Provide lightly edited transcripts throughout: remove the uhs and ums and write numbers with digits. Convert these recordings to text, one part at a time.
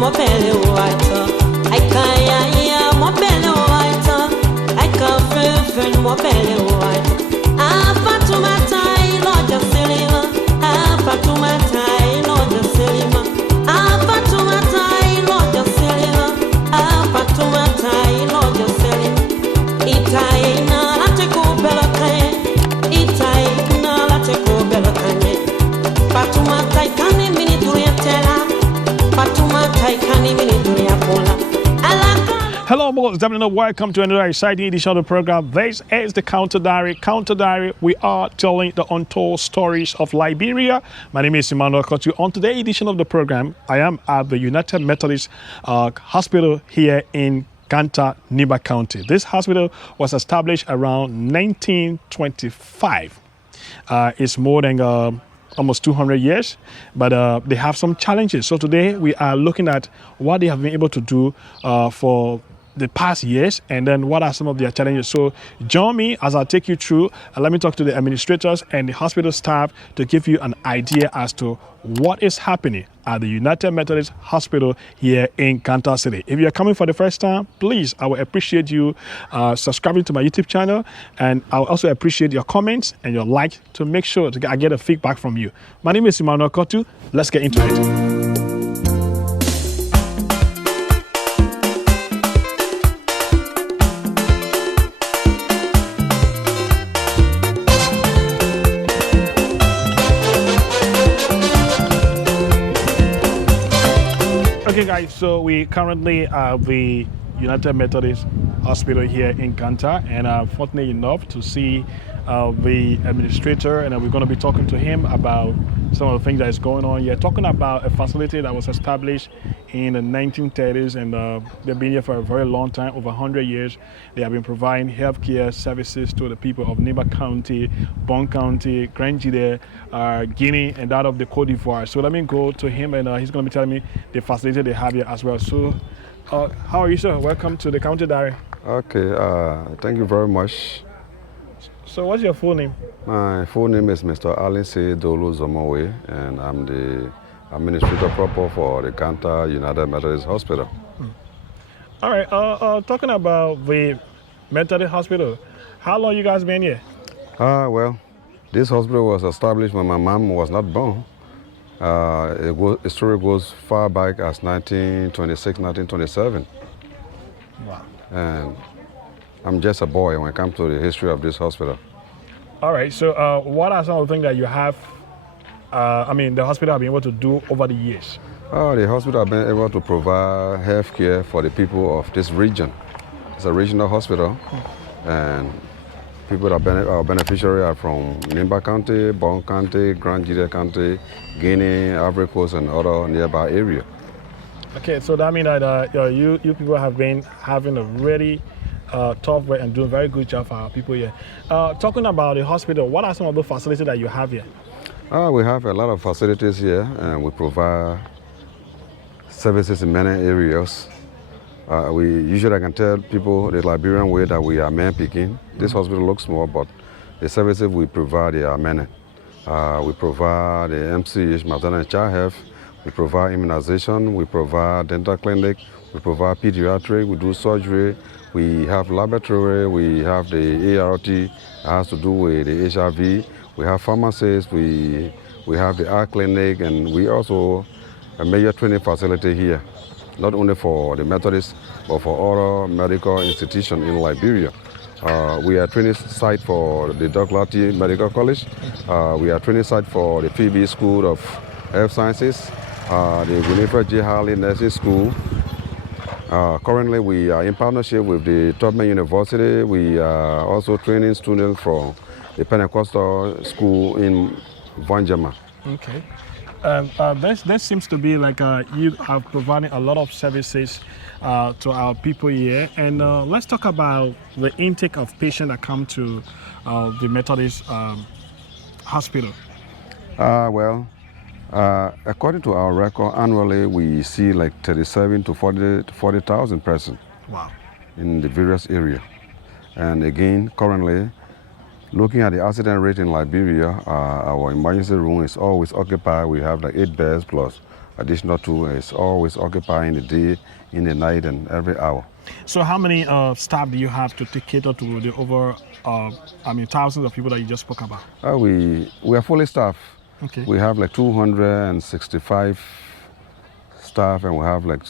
mobile white. I can't mobile white. I can't feel mobile white. Fatuma Tai, Lord Silima. Fatuma Tai, Lord Silima. Fatuma Tai, Lord Silima. Fatuma Tai, Lord Silima. Itai na la te ko belakane. Itai na la te ko belakane. Fatuma Tai kani mini dunia tela. Fatuma Tai kani mini dunia pola. Hello, welcome to another exciting edition of the program. This is the Counter Diary. Counter Diary, we are telling the untold stories of Liberia. My name is Emmanuel Kotu. On today's edition of the program, I am at the United Methodist Hospital here in Ganta, Nimba County. This hospital was established around 1925. It's more than almost 200 years, but they have some challenges. So today we are looking at what they have been able to do for the past years, and then what are some of their challenges. So join me as I take you through, and let me talk to the administrators and the hospital staff to give you an idea as to what is happening at the United Methodist Hospital here in Ganta City. If you're coming for the first time, please, I would appreciate you subscribing to my YouTube channel, and I will also appreciate your comments and your likes to make sure I get a feedback from you. My name is Emmanuel Kotu. Let's get into it. Okay guys, so we currently at the United Methodist Hospital here in Ganta, and I'm fortunate enough to see the administrator, and we're going to be talking to him about some of the things that is going on here, talking about a facility that was established in the 1930s, and they've been here for a very long time, over 100 years. They have been providing healthcare services to the people of Nimba County, Bon County, Grand Guinea, and that of the Côte d'Ivoire. So let me go to him, and he's going to be telling me the facility they have here as well. So how are you, sir? Welcome to the County Diary. Okay, thank you very much. So what's your full name? My full name is Mr. Allen C. Dolu Zomowe, and I'm the administrator proper for the Ganta United Methodist Hospital. All right, talking about the Methodist Hospital, how long you guys been here? Well, this hospital was established when my mom was not born. The story goes far back as 1926, 1927. Wow. And I'm just a boy when it comes to the history of this hospital. All right, so what are some of the things that you have, the hospital have been able to do over the years? The hospital has been able to provide health care for the people of this region. It's a regional hospital, and people that are beneficiaries are from Nimba County, Bon County, Grand Guinea County, Guinea, Ivory Coast, and other nearby areas. Okay, so that means that you people have been having a really tough work and doing a very good job for our people here. Talking about the hospital, what are some of the facilities that you have here? We have a lot of facilities here, and we provide services in many areas. We usually, I can tell people the Liberian way that we are man picking. This hospital looks small, but the services we provide are many. We provide the MCH, maternal and child health. We provide immunization. We provide dental clinic. We provide pediatric. We do surgery. We have laboratory. We have the ART that has to do with the HIV. We have pharmacies. We have the eye clinic, and we also a major training facility here, not only for the Methodists, but for other medical institutions in Liberia. We are training site for the Douglas Medical College. We are training site for the PB School of Health Sciences, the Winifred J. Harley Nursing School. Currently, we are in partnership with the Tubman University. We are also training students from the Pentecostal School in Vanjama. Okay. That seems to be like you are providing a lot of services to our people here. And let's talk about the intake of patients that come to the Methodist Hospital. According to our record, annually we see like 37 to 40,000 persons. Wow. In the various areas. And again, currently, looking at the accident rate in Liberia, our emergency room is always occupied. We have like 8 beds plus additional tool. It's always occupying the day, in the night, and every hour. So how many staff do you have to take cater to the over, thousands of people that you just spoke about? We are fully staffed. Okay. We have like 265 staff, and we have like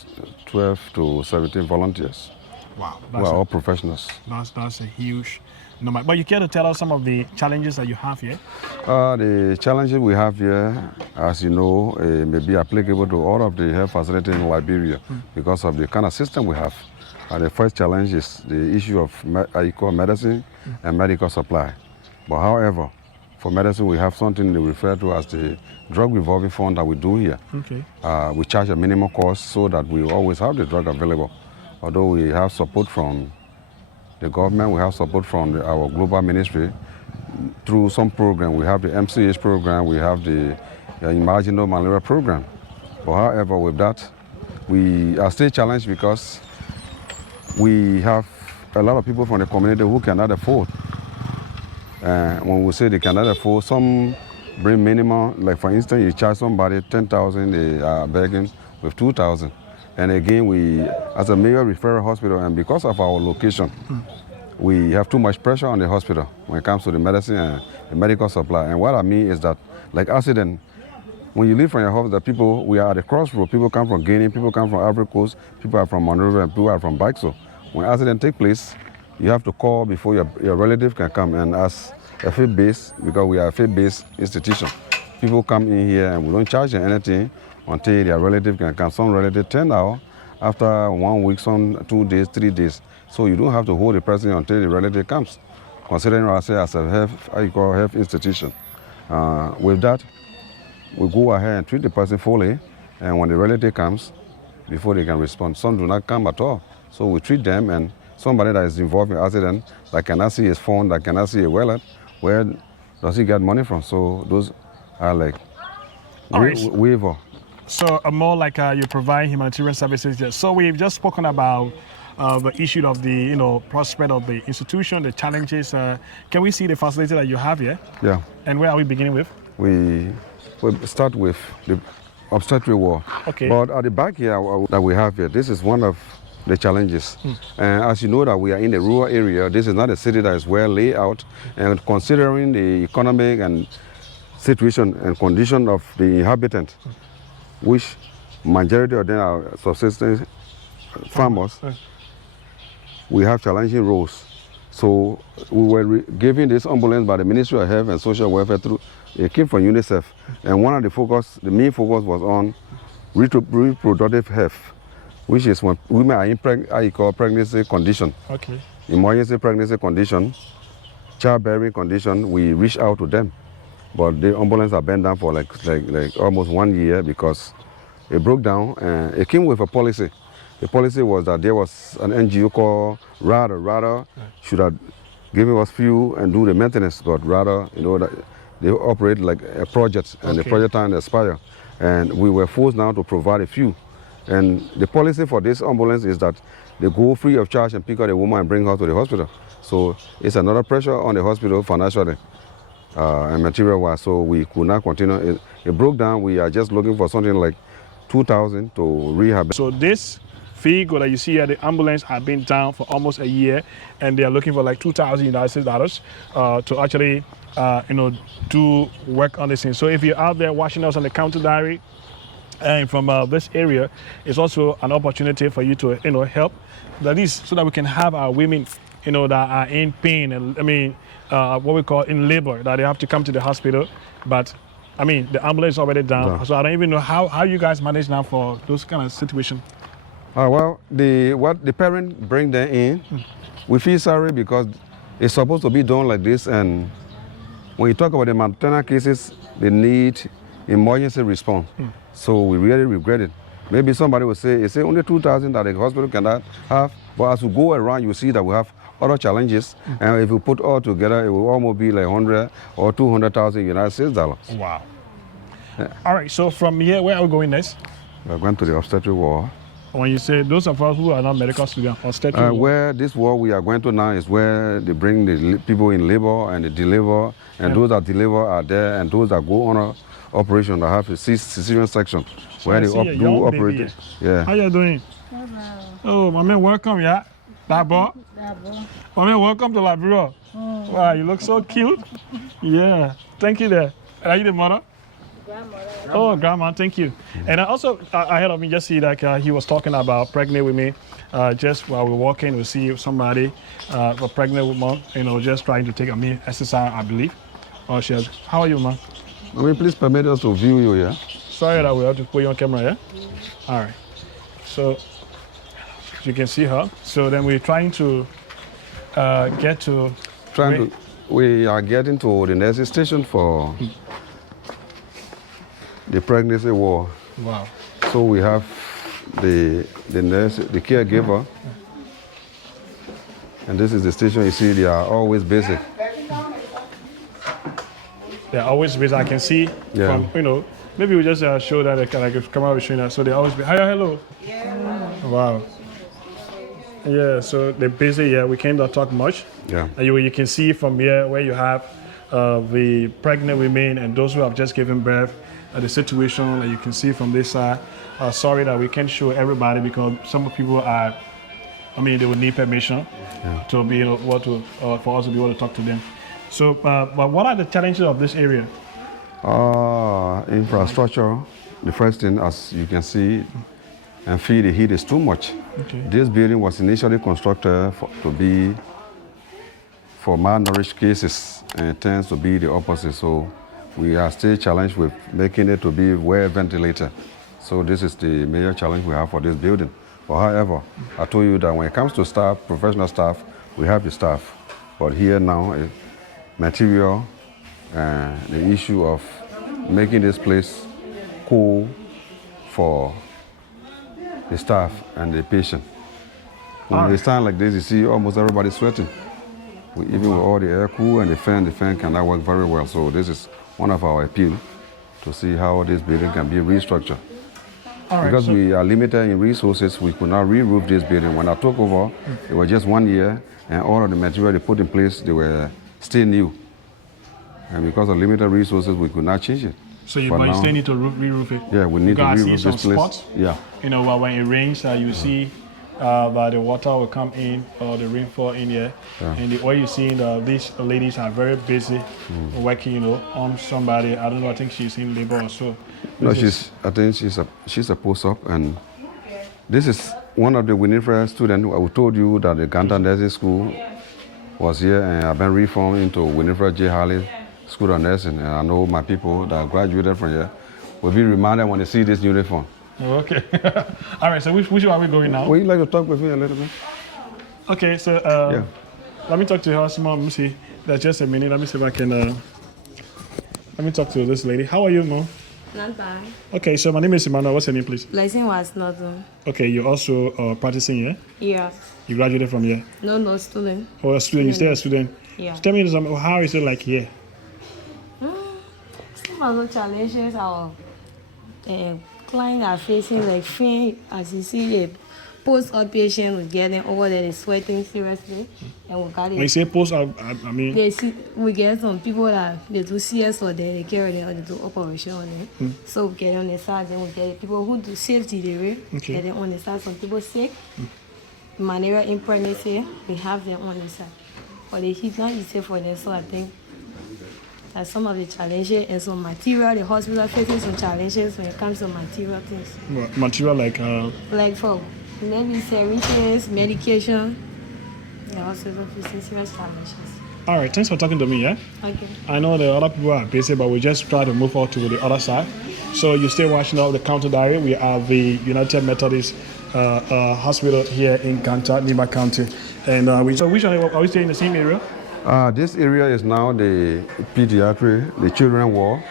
12 to 17 volunteers. Wow. We are all professionals. That's a huge number. But you care to tell us some of the challenges that you have here? The challenges we have here, as you know, may be applicable to all of the health facilities in Liberia because of the kind of system we have. The first challenge is the issue of medicine and medical supply. But however, for medicine, we have something they refer to as the drug revolving fund that we do here. Okay. We charge a minimum cost so that we always have the drug available. Although we have support from the government, we have support from our global ministry through some program. We have the MCH program, we have the marginal malaria program. But however, with that, we are still challenged because we have a lot of people from the community who cannot afford. When we say they cannot afford, some bring minimum, like for instance, you charge somebody 10,000, they are begging with 2,000. And again, we, as a major referral hospital, and because of our location, we have too much pressure on the hospital when it comes to the medicine and the medical supply. And what I mean is that, like accident, when you leave from your hospital, people, we are at the crossroad. People come from Guinea, people come from Ivory Coast, people are from Monrovia, and people are from Bixo. When accident takes place, you have to call before your relative can come. And as a faith-based, because we are a faith-based institution, people come in here and we don't charge them anything until their relative can come. Some relative turn out after 1 week, some 2 days, 3 days. So you don't have to hold the person until the relative comes, considering ourselves as a health institution. With that, we go ahead and treat the person fully, and when the relative comes, before they can respond. Some do not come at all. So we treat them, and somebody that is involved in accident, that cannot see his phone, that cannot see a wallet, where does he get money from? So those are like waiver. So more like you provide humanitarian services there. So we've just spoken about the issue of the prospect of the institution, the challenges. Can we see the facility that you have here? Yeah. And where are we beginning with? We start with the obstetric ward. Okay. But at the back here that we have here, this is one of the challenges. And as you know that we are in a rural area, this is not a city that is well laid out. And considering the economic and situation and condition of the inhabitants, which majority of them are subsistence farmers, we have challenging roles. So we were given this ambulance by the Ministry of Health and Social Welfare through, it came from UNICEF. And one of the main focus was on reproductive health, which is when women are in pregnancy condition, emergency pregnancy condition, childbearing condition, we reach out to them. But the ambulance are been down for like almost 1 year because it broke down, and it came with a policy. The policy was that there was an NGO called RADA should have given us fuel and do the maintenance, but rather, that they operate like a project, and the project time expire. And we were forced now to provide a fuel. And the policy for this ambulance is that they go free of charge and pick up the woman and bring her to the hospital. So it's another pressure on the hospital financially and material-wise, so we could not continue. It broke down. We are just looking for something like 2,000 to rehab. So this vehicle that you see here, the ambulance, have been down for almost a year, and they are looking for like $2,000 to actually, do work on this thing. So if you're out there watching us on the Counter Diary and from this area, it's also an opportunity for you to, help, that is, so that we can have our women, that are in pain, and what we call in labor, that they have to come to the hospital, but the ambulance is already down. So I don't even know how you guys manage now for those kind of situations. Well, what the parent bring them in, we feel sorry because it's supposed to be done like this, and when you talk about the maternal cases, they need emergency response. So we really regret it. Maybe somebody will say, it's only 2,000 that the hospital cannot have, but as we go around, you see that we have other challenges, and if we put all together, it will almost be like 100 or 200,000 United States dollars. Wow. Yeah. All right, so from here, where are we going next? We're going to the obstetric ward. When you say those of us who are not medical students, obstetric where this ward we are going to now is where they bring the people in labor and they deliver, and those that deliver are there, and those that go on a operation that have a cesarean section where they do operate. Yeah. How you doing? Oh, my man, welcome, yeah. Dabo. My man, welcome to LIBERIA. Wow, you look so cute. Yeah, thank you there. Are you the mother? Grandmother. Oh, grandma, thank you. And also, ahead of me, just see that he was talking about pregnant with me. Just while we're walking, we see somebody, a pregnant woman, you know, just trying to take a meal exercise, I believe. Oh, she has, how are you, man? I mean, please permit us to view you, yeah? Sorry that we have to put you on camera, yeah? All right. So, you can see her. So then we're trying to get to... We are getting to the nursing station for the pregnancy ward. Wow. So we have the nurse, the caregiver, and this is the station. You see, they are always busy. They're always busy. I can see from, you know, maybe we just show that, like a camera was showing us. So they always be, hi, hello. Yeah. Wow. Yeah, so they're busy. Yeah, we cannot talk much. Yeah. You can see from here where you have the pregnant women and those who have just given birth, the situation that you can see from this side. Sorry that we can't show everybody because some people are, I mean, they will need permission to be able to, for us to be able to talk to them. So, but what are the challenges of this area? Infrastructure, the first thing, as you can see, and feel the heat is too much. Okay. This building was initially constructed to be for malnourished cases, and it tends to be the opposite. So we are still challenged with making it to be well ventilated. So this is the major challenge we have for this building. But however, I told you that when it comes to staff, professional staff, we have the staff. But here now, material, the issue of making this place cool for the staff and the patient. When it's time like this, you see almost everybody sweating. Even with all the air cool and the fan cannot work very well. So this is one of our appeal to see how this building can be restructured. Because we are limited in resources, we could not re-roof this building. When I took over, it was just 1 year, and all of the material they put in place, they were still new. And because of limited resources, we could not change it. So you still need to re-roof it? Yeah, we need to re-roof this place. Spots, yeah. You know, when it rains, you see that the water will come in or the rainfall in here. Yeah. And what you see, these ladies are very busy working, you know, on somebody. I don't know, I think she's in labor or so. No, I think she's a post-op, and this is one of the Winifred students. I told you that the Ganta Nursing School was here, and I've been reformed into Winifred J. Harley School of Nursing, and I know my people that graduated from here will be reminded when they see this uniform. Okay. All right, so which way are we going now? Would you like to talk with me a little bit? Okay, so let me talk to her. Let me see. That's just a minute. Let me see if I can, let me talk to this lady. How are you, Mom? Not bad. Okay, so my name is Emmanuel. What's your name, please? Blessing was not done. Okay, you're also practicing here? Yeah. You graduated from here? No, student. Oh, a student. You stay a student? Yeah. So tell me something. How is it like here? Some of the challenges our clients are facing, like as you see, a post-op patient was getting over there, they're sweating seriously, and we got it. When you say post-op, I mean... we get some people that they do CS for them, they carry them, or they do operation on them. So we get on the side, then we get people who do safety, they get them on the side. Some people sick, malaria in pregnancy, we have them on the side. But the heat not easy for them, so I think that some of the challenges and some material, the hospital facing some challenges when it comes to material things. What, material like? Like for maybe services, medication, the hospital facing serious challenges. All right, thanks for talking to me, yeah? Okay. I know the other people are busy, but we just try to move on to the other side. So you're still watching out the Counter Diary. We are the United Methodist Hospital here in Ganta, Nimba County. And so which one are we staying in the same area? This area is now the Pediatric, the children ward.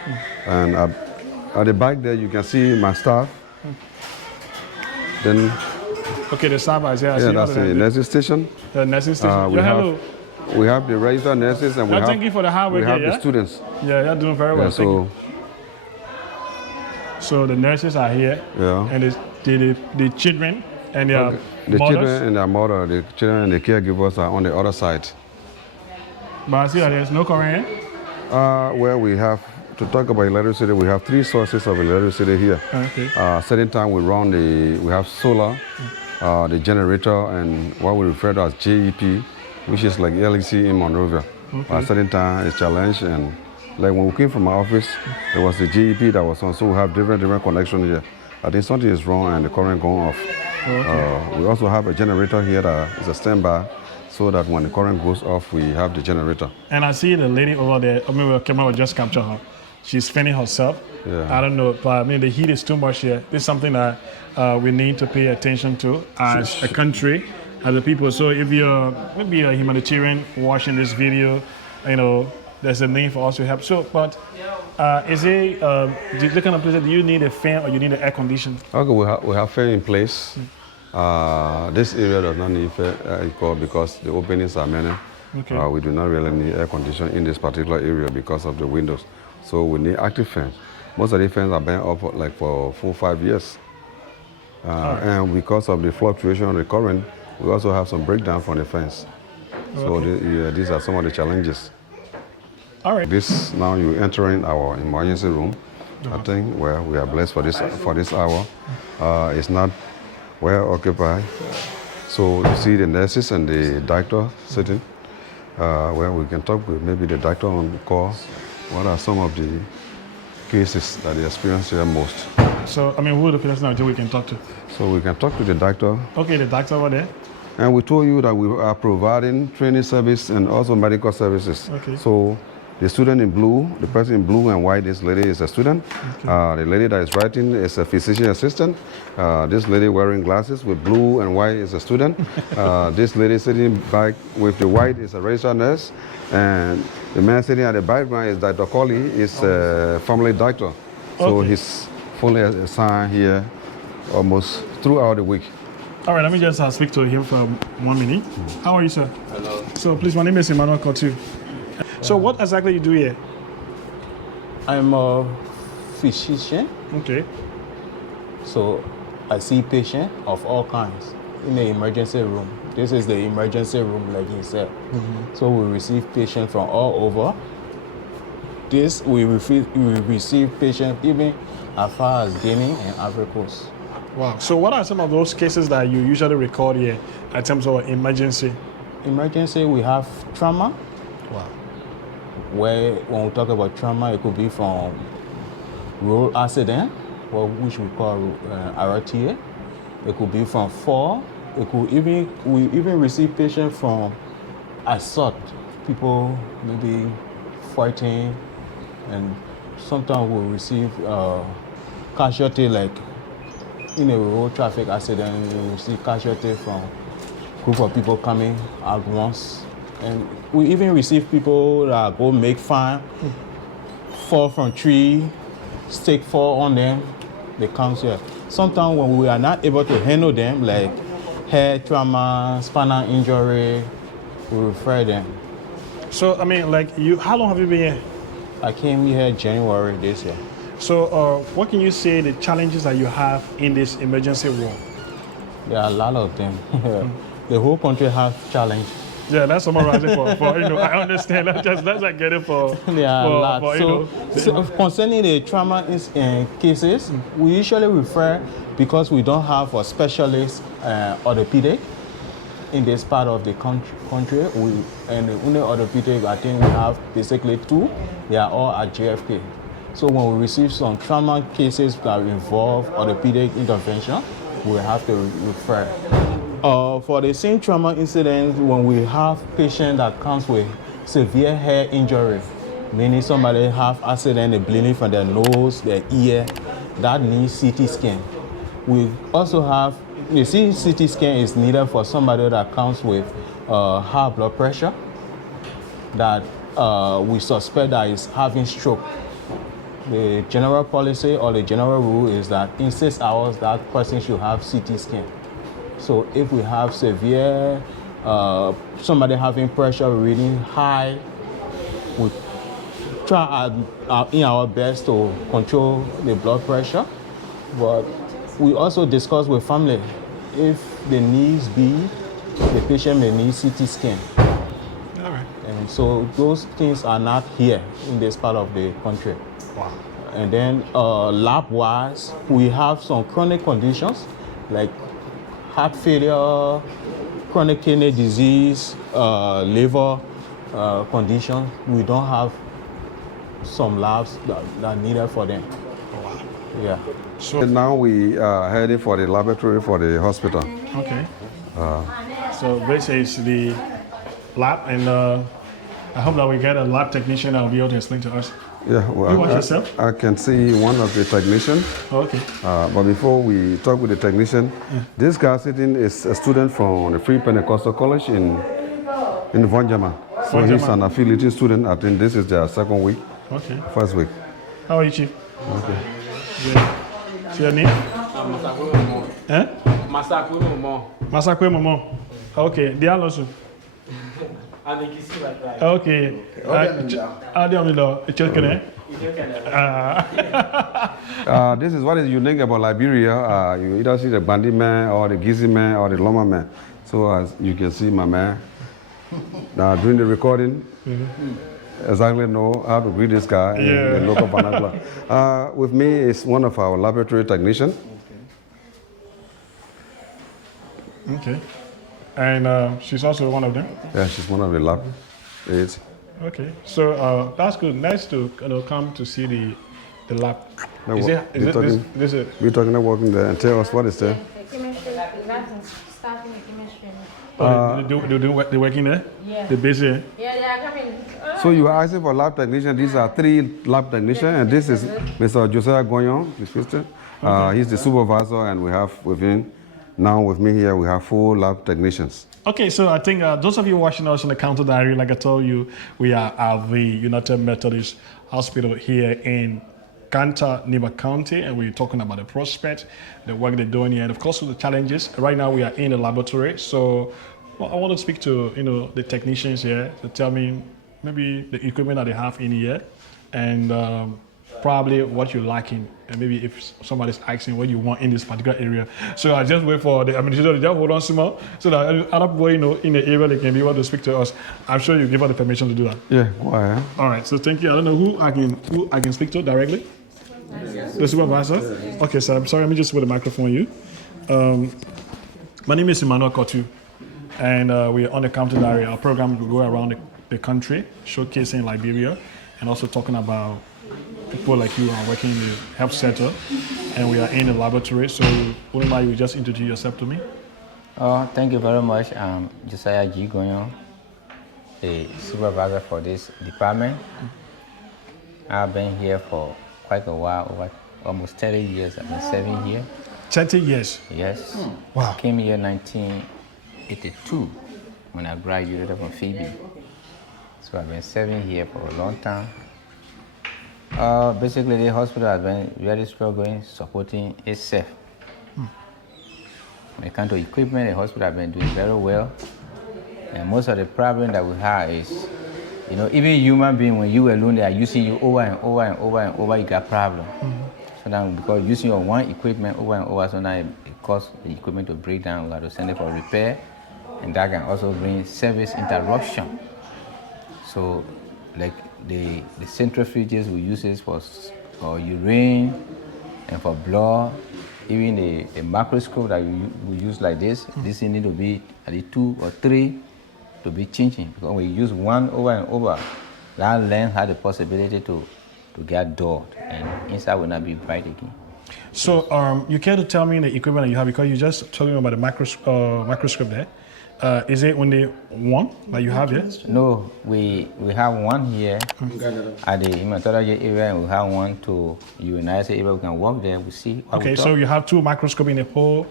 And at the back there, you can see my staff. Then, okay, the staff is here. Yeah, that's the nursing station. The nursing station. Hello. We have the registered nurses and we have the students. Yeah, you're doing very well. Yeah, so the nurses are here. Yeah. And the children and their The mothers? children and their mother, the children and the caregivers are on the other side. But I see that there's no current here. Where we have, to talk about electricity, we have 3 sources of electricity here. Okay. Certain time we have solar, the generator, and what we refer to as JEP, which is like LEC in Monrovia. Okay. At certain time it's challenged, and like when we came from my office, there was the JEP that was on, so we have different connections here. I think something is wrong and the current going off. Okay. We also have a generator here that is a standby, so that when the current goes off, we have the generator. And I see the lady over there, I mean, the camera will just capture her. She's fanning herself. Yeah. I don't know, but I mean, the heat is too much here. This is something that we need to pay attention to as a country, as a people. So if you're maybe a humanitarian watching this video, you know, there's a need for us to help. So, but is it, the kind of place, do you need a fan or you need an air condition? Okay, we have fan in place. This area does not need fan because the openings are many. Okay. We do not really need air conditioning in this particular area because of the windows. So we need active fans. Most of the fans are been up like for 4 or 5 years. And because of the fluctuation of the current, we also have some breakdown from the fans. So these are some of the challenges. All right. This now you're entering our emergency room. I think where we are blessed for this hour. It's not well occupied. So you see the nurses and the doctor sitting, where we can talk with maybe the doctor on call. What are some of the cases that they experience here most? So, I mean, who are the people now we can talk to? So we can talk to the doctor. Okay, the doctor over there. And we told you that we are providing training service and also medical services. Okay. So the student in blue, the person in blue and white, this lady is a student. Okay. The lady that is writing is a physician assistant. This lady wearing glasses with blue and white is a student. This lady sitting back with the white is a registered nurse. And the man sitting at the background is Dr. Colley, is a family doctor. So he's fully assigned here almost throughout the week. All right, let me just speak to him for 1 minute. How are you, sir? Hello. So please, my name is Emmanuel Kotu. So what exactly you do here? I'm a physician, Okay. so I see patients of all kinds in the emergency room. This is the emergency room, like he said. So we receive patients from all over. We receive patients even as far as Guinea and Ivory Coast. Wow. So what are some of those cases that you usually record here in terms of emergency? Emergency, we have trauma. Wow. Where when we talk about trauma, it could be from road accident, which we call RTA. It could be from fall. We even receive patients from assault. People maybe fighting, and sometimes we receive casualty, like in a road traffic accident. We receive casualty from a group of people coming at once. And we even receive people that go make fun, fall from tree, stick fall on them, they come here. Sometimes when we are not able to handle them, like head trauma, spinal injury, we refer them. So, I mean, like how long have you been here? I came here January this year. So, what can you say the challenges that you have in this emergency room? There are a lot of them. The whole country has challenges. Yeah, that's summarizing for you know, I understand. Let's like get it for, there are a lot. For, so concerning the trauma cases, we usually refer, because we don't have a specialist orthopedic in this part of the country. And the only orthopedic, I think we have basically 2. They are all at JFK. So when we receive some trauma cases that involve orthopedic intervention, we have to refer. For the same trauma incident, when we have patient that comes with severe hair injury, meaning somebody have accident, they bleeding from their nose, their ear, that needs CT scan. We also have, you see, CT scan is needed for somebody that comes with high blood pressure, that we suspect that is having stroke. The general policy or the general rule is that in 6 hours, that person should have CT scan. So if we have severe, somebody having pressure reading high, we try in our best to control the blood pressure. But we also discuss with family if the needs be, the patient may need CT scan. All right. And so those things are not here in this part of the country. Wow. And then lab-wise, we have some chronic conditions like heart failure, chronic kidney disease, liver condition. We don't have some labs that are needed for them. Wow. Yeah. So Now we are heading for the laboratory for the hospital. okay. So this is the lab, and I hope that we get a lab technician that will be able to explain to us. Yeah, well, You watch yourself? I can see one of the technicians. Okay. But before we talk with the technician, this guy sitting is a student from the Free Pentecostal College in Vonjama. So he's an affiliated student. I think this is their second week, Okay. first week. How are you, Chief? Okay. Yeah. See your name? Eh? Masakwe Momo. Okay. Dialosu. Okay. This is what is unique about Liberia. You either see the Bandit man or the Gizi man or the Loma man. So as you can see my man, now during the recording, exactly know how to greet this guy in the local vernacular. With me is one of our laboratory technicians. Okay. And she's also one of them? Yeah, she's one of the lab aides. Okay. So that's good. Nice to come to see the lab. Now, Is this it? we're talking about working there and tell us what is there. Chemistry, starting the chemistry. Oh, they're working there? Yeah. They're busy? Yeah, they are coming. So you are asking for lab technician. These are 3 lab technicians, and this is Mr. Josiah Goyon, the sister. He's the supervisor, and we have within. Now with me here, we have 4 lab technicians. Okay, so I think those of you watching us on the Counter Diary, like I told you, we are at the United Methodist Hospital here in Ganta, Nimba County, and we're talking about the prospect, the work they're doing here, and of course the challenges. Right now we are in the laboratory, so I want to speak to the technicians here to tell me maybe the equipment that they have in here, and probably what you're lacking, and maybe if somebody's asking what you want in this particular area. So I just wait for the administrator to just hold on some more, so that other people in the area, they can be able to speak to us. I'm sure you give us the permission to do that. Yeah, go ahead. All right, so thank you. I don't know who I can speak to directly. The supervisor? Okay, so I'm sorry, let me just put the microphone on you. My name is Emmanuel Kotu, and we're on the Counter Diary. Our program will go around the country, showcasing Liberia, and also talking about people like you are working in the health sector, and we are in the laboratory. So, wouldn't mind you just introduce yourself to me? Thank you very much. I'm Josiah G. Goyon, the supervisor for this department. I've been here for quite a while, over almost 30 years. I've been serving here. 30 years? Yes. Wow. I came here in 1982 when I graduated from Phoebe. So I've been serving here for a long time. Basically, the hospital has been very struggling, supporting itself. When it comes to equipment, the hospital has been doing very well. And most of the problem that we have is, even human being, when you alone, they are using you over and over and over and over, you got problem. So now, because using your one equipment over and over, so now it causes the equipment to break down. We have to send it for repair, and that can also bring service interruption. So, like the centrifuges we use it for urine and for blood, even the microscope that we use like this need to be at least 2 or 3 to be changing, because when you use one over and over, that lens has the possibility to get dulled and inside will not be bright again. So you care to tell me the equipment that you have, because you just told me about the microscope there. Is it only one that you have here? No, we have one here at the hematology area, and we have one to UNIC area. We can walk there, we see. Okay, so you have 2 microscopes in the whole.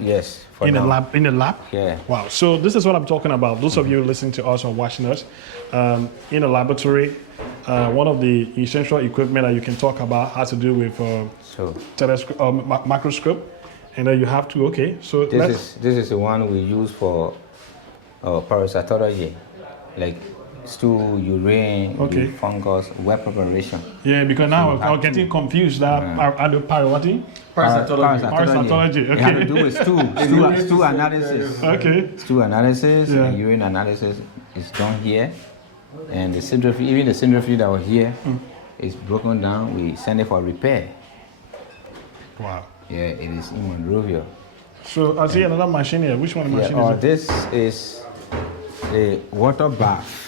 Yes. In the lab. In the lab. Yeah. Wow. So this is what I'm talking about. Those of you listening to us or watching us, in the laboratory, one of the essential equipment that you can talk about has to do with telescope, microscope, and then you have to. Okay. So this is the one we use for parasitology, like stool, urine, Okay. the fungus, well preparation. Yeah, because now you have I'm getting to- confused. I do parasitic. Parasitology, It has okay. to do with stool analysis. Okay. Stool analysis Yeah. and urine analysis is done here. And the centrifuge, even the centrifuge that was here is broken down. We send it for repair. Wow. Yeah, it is in Monrovia. So I see another machine here. Which one machine Yeah, is it? this is the water bath.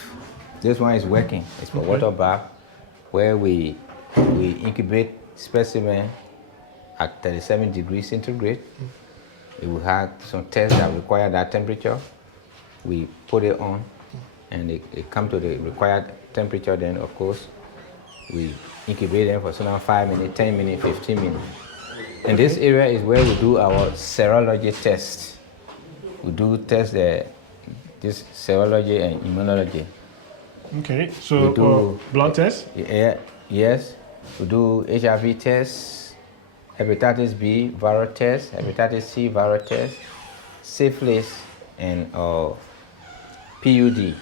This one is working. It's for water bath, where we incubate specimen at 37 degrees centigrade. We will have some tests that require that temperature. We put it on, and it come to the required temperature. Then, of course, we incubate them for 5 minutes, 10 minutes, 15 minutes. And this area is where we do our serology tests. We do test this serology and immunology. Okay. So We do- blood test. Yeah, yes, we do HIV tests, hepatitis B viral test, hepatitis C viral test, syphilis, and PUD.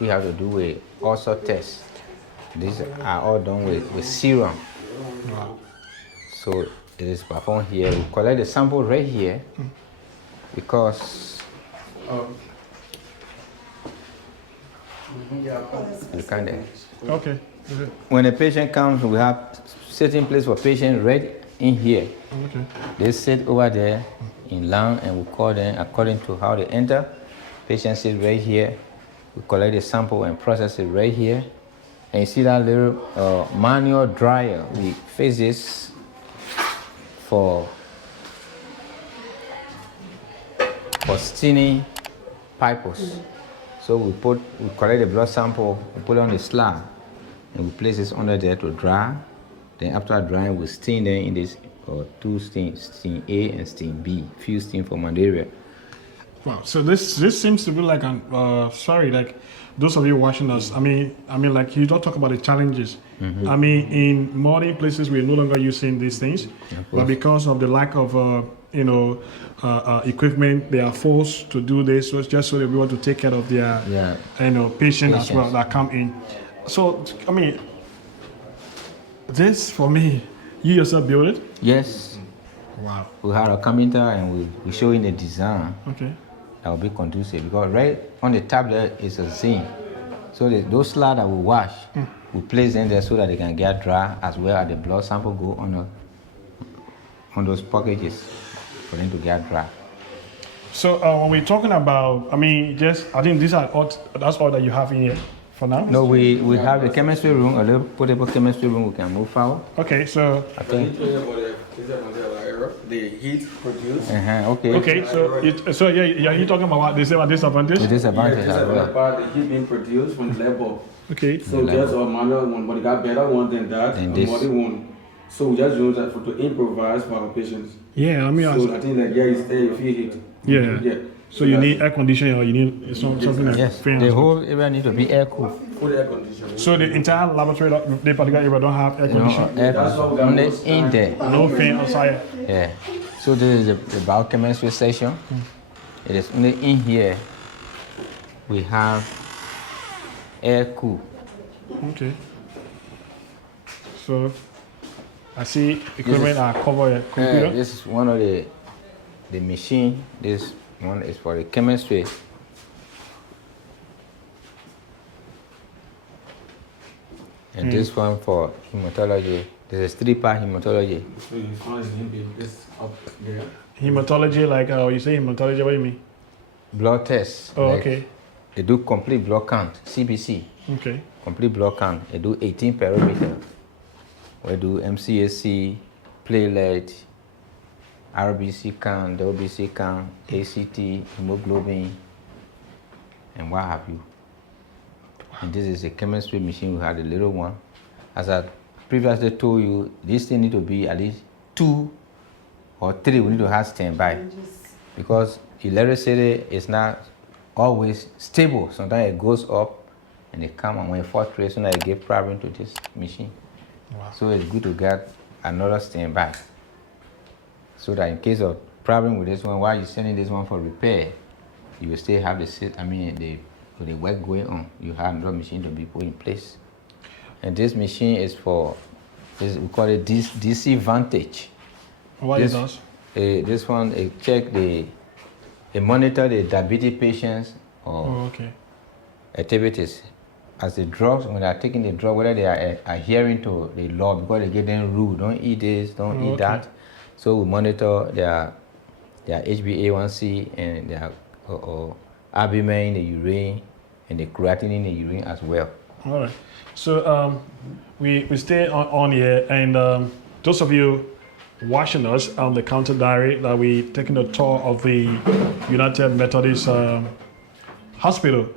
We have to do a also test. These are all done with serum. Wow. So it is performed here. We collect the sample right here because you can't. Okay. When a patient comes, we have sitting place for patient right in here. Okay. They sit over there in line, and we call them according to how they enter. Patient sit right here. We collect the sample and process it right here. And you see that little manual dryer. We fix this for staining pipes. So we collect the blood sample, we put it on the slab, and we place this under there to dry. Then after drying, we stain them in this two stains, stain A and stain B, few stain for malaria. Wow. So this seems to be like an like those of you watching us. I mean, like you don't talk about the challenges. I mean, in modern places we're no longer using these things, but because of the lack of equipment, they are forced to do this. So it's just so that we want to take care of their patients as well that come in. So I mean, this for me, you yourself build it. Yes. Wow. We have a commenter and we show in the design. Okay. That will be conducive because right on the tablet is a zinc. So those slides that we wash, we place them there so that they can get dry, as well as the blood sample go on those packages for them to get dry. So when we're talking about, I think these are all, that's all that you have in here for now? No, we have the chemistry room, a little portable chemistry room we can move forward. Okay, so. I think. The heat produced. Okay. Okay, so you're talking about what, disadvantage? The disadvantage as well. About the heat being produced from the lab. Okay. So there's a manual one, but it got better one than that, Than a this. modern one. So we just use that to improvise for our patients. Yeah, So I think that it's there, you feel heat. yeah. So you need air conditioning or you need something like Yes, fan. the whole area need to be air cooled. Full air conditioning. So the entire laboratory, the particular area don't have air You know, conditioning? air That's what we conditioning. got Only most, in there. No fan outside? Yeah. So this is the biochemistry section. It is only in here we have air cool. Okay. So I see equipment are covered your computer. This is one of the machine. This one is for the chemistry. And this one for hematology. This is 3-part hematology. So you find this up there. Hematology, like you say hematology, what do you mean? Blood tests. Oh, like okay. They do complete blood count, CBC. Okay. Complete blood count. They do 18 parameters. We do MCSC, platelet, RBC count, WBC count, ACT, hemoglobin, and what have you. And this is a chemistry machine. We had a little one. As I previously told you, this thing need to be at least 2 or 3. We need to have standby because electricity is not always stable. Sometimes it goes up and it comes, and when it fluctuates, so it gives problem to this machine. Wow. So it's good to get another standby so that in case of problem with this one, while you're sending this one for repair, you will still have the with the work going on, you have another machine to be put in place. And this machine is for, we call it DC Vantage. What it does? This one, it monitor the diabetes patients or activities. As the drugs, when they are taking the drug, whether they are adhering to the law, because they get them rule, don't eat this, don't eat that. So we monitor their HbA1c and their albumin in the urine and the creatinine in the urine as well. All right. So we stay on here, and those of you watching us on the Counter Diary, that we taking a tour of the United Methodist Hospital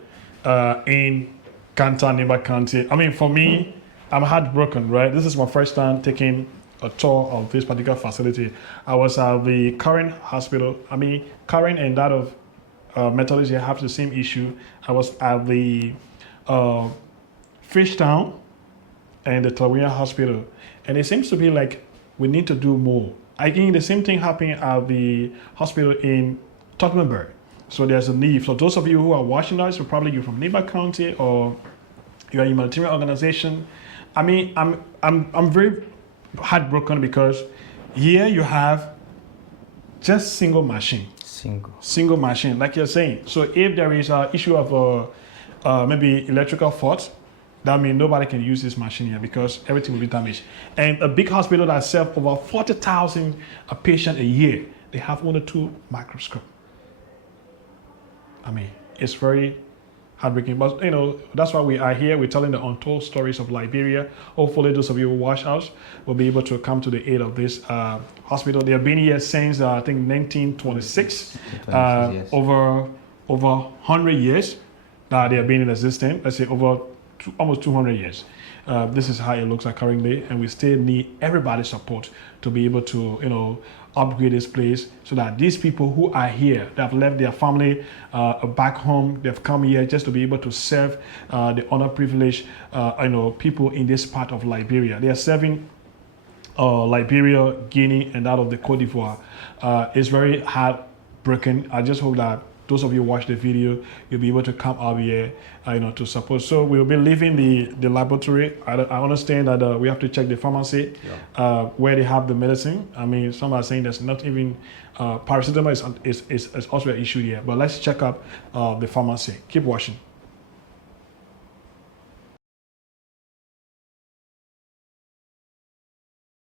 in Ganta, Nimba County. I mean, for me, I'm heartbroken, right? This is my first time taking a tour of this particular facility. I was at the current hospital. I mean, current and that of Methodist, you have the same issue. I was at the Fishtown and the Tlawiya Hospital, and it seems to be like we need to do more. I think the same thing happened at the hospital in Tottenham. So there's a need. So those of you who are watching us, probably you're from Nimba County or you're a humanitarian organization. I mean, I'm very heartbroken because here you have just single machine. Single machine, like you're saying. So if there is an issue of maybe electrical fault, that means nobody can use this machine here because everything will be damaged. And a big hospital that serves over 40,000 patients a year, they have 1 or 2 microscopes. I mean, it's very heartbreaking, but you know, that's why we are here. We're telling the untold stories of Liberia. Hopefully those of you who watch us will be able to come to the aid of this hospital. They have been here since I think 1926, yes. over 100 years that they have been in existence. Let's say almost 200 years. This is how it looks like currently, and we still need everybody's support to be able to, you know, upgrade this place so that these people who are here, they have left their family back home, they've come here just to be able to serve the underprivileged, you know, people in this part of Liberia. They are serving Liberia, Guinea, and that of the Cote d'Ivoire. It's very heartbreaking. I just hope that those of you who watch the video, you'll be able to come out here, you know, to support. So we'll be leaving the laboratory. I understand that we have to check the pharmacy where they have the medicine. I mean, some are saying there's not even paracetamol is also an issue here. But let's check up the pharmacy. Keep watching.